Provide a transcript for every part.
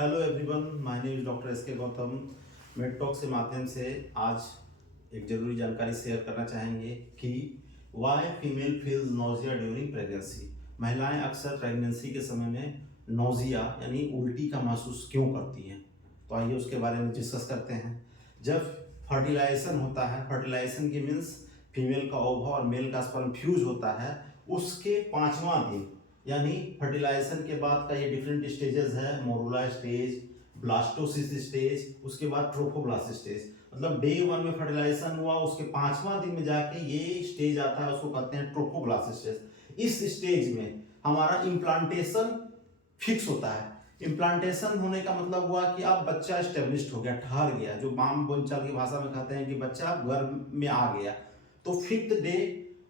Hello everyone, my name is doctor S के गौतम। मेडटॉक के माध्यम से आज एक जरूरी जानकारी शेयर करना चाहेंगे कि why female feels nausea during pregnancy. महिलाएं अक्सर प्रेगनेंसी के समय में नोजिया यानी उल्टी का महसूस क्यों करती हैं। तो आइए उसके बारे में डिस्कस करते हैं। जब फर्टिलाइजेशन होता है, फर्टिलाइजेशन की मीन्स फीमेल का ओवा और मेल का स्पर्म फ्यूज होता है, उसके 5वां दिन यानी फर्टिलाइजेशन के बाद का ये डिफरेंट स्टेजेस है। मोरुला स्टेज, ब्लास्टोसिस स्टेज, उसके बाद ट्रोफोब्लास्ट स्टेज। मतलब डे 1 में फर्टिलाइजेशन हुआ, उसके 5वां दिन में जाके ये स्टेज आता है, उसको कहते हैं ट्रोफोब्लास्ट स्टेज। इस स्टेज में हमारा इम्प्लांटेशन फिक्स होता है। इम्प्लांटेशन होने का मतलब हुआ कि अब बच्चा स्टेब्लिश्ड हो गया, ठहर गया, जो माम बोलचाल की भाषा में कहते हैं कि बच्चा गर्भ में आ गया। तो 5th day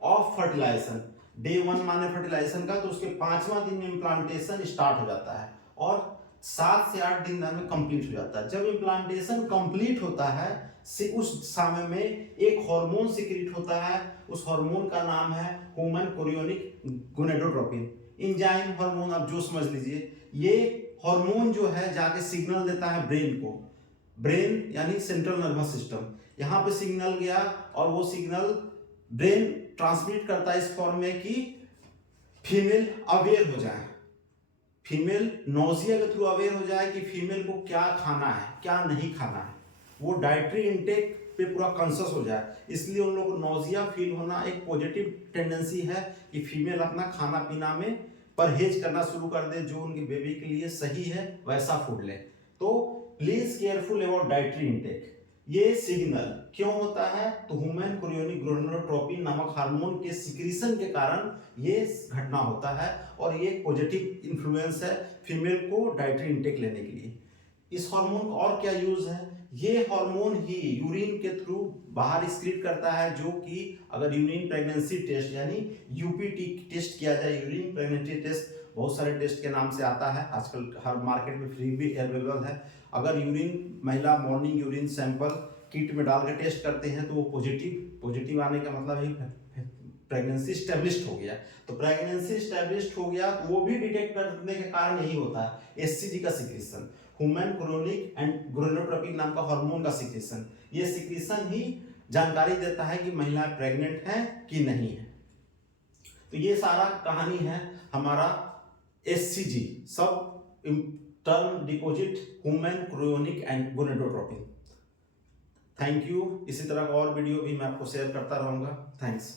of fertilisation, day 1 माने फर्टिलाइजेशन का, तो उसके 5वां दिन में इम्प्लांटेशन स्टार्ट हो जाता है और 7 से 8 दिन में कंप्लीट हो जाता है। जब इम्प्लांटेशन कंप्लीट होता है से उस समय में एक हार्मोन सिक्रीट होता है। उस हार्मोन का नाम है human chorionic gonadotropin enzyme hormone. आप जो समझ लीजिए, ये हार्मोन जो है जाके सिग्नल देता है ब्रेन को। ब्रेन यानी सेंट्रल नर्वस सिस्टम, यहाँ पे सिग्नल गया और वो सिग्नल ब्रेन ट्रांसमिट करता है इस फॉर्म में कि फीमेल अवेयर हो जाए, फीमेल नोजिया के थ्रू अवेयर हो जाए कि फीमेल को क्या खाना है क्या नहीं खाना है, वो डाइटरी इनटेक पे पूरा कॉन्शियस हो जाए। इसलिए उन लोगों को नोजिया फील होना एक पॉजिटिव टेंडेंसी है कि फीमेल अपना खाना पीना में परहेज करना शुरू कर दे, जो उनके बेबी के लिए सही है वैसा फूड ले। तो please careful about dietary intake. ये सिग्नल क्यों होता है? तो ह्यूमन कोरियोनिक गोनेडोट्रोपिन नामक हार्मोन के सिक्रीशन के कारण ये घटना होता है और ये पॉजिटिव इन्फ्लुएंस है फीमेल को डाइटरी इनटेक लेने के लिए। इस हार्मोन का और क्या यूज है? ये हार्मोन ही यूरिन के थ्रू बाहर एक्सक्रीट करता है, जो कि अगर यूरिन प्रेगनेंसी टेस्ट यानी यूपीटी टेस्ट किया जाए, यूरिन प्रेगनेंसी टेस्ट बहुत सारे टेस्ट के नाम से आता है, आजकल हर मार्केट में फ्री भी अवेलेबल है। अगर यूरिन महिला मॉर्निंग यूरिन सैंपल किट में डाल के टेस्ट करते हैं तो वो पॉजिटिव आने का मतलब है प्रेगनेंसी स्टेब्लिश्ड हो गया। तो प्रेगनेंसी स्टेब्लिश्ड हो गया तो वो भी डिटेक्ट करने के कारण यही होता है एससीजी का secretion, human chorionic and gonadotropin नाम का हार्मोन का सिक्रीशन। ये सिक्रीशन ही जानकारी देता है कि महिला प्रेग्नेंट है कि नहीं है। तो ये सारा कहानी है हमारा एससीजी, सब term deposit human chorionic and gonadotropin. Thank you. इसी तरह का और वीडियो भी मैं आपको शेयर करता रहूंगा। थैंक्स।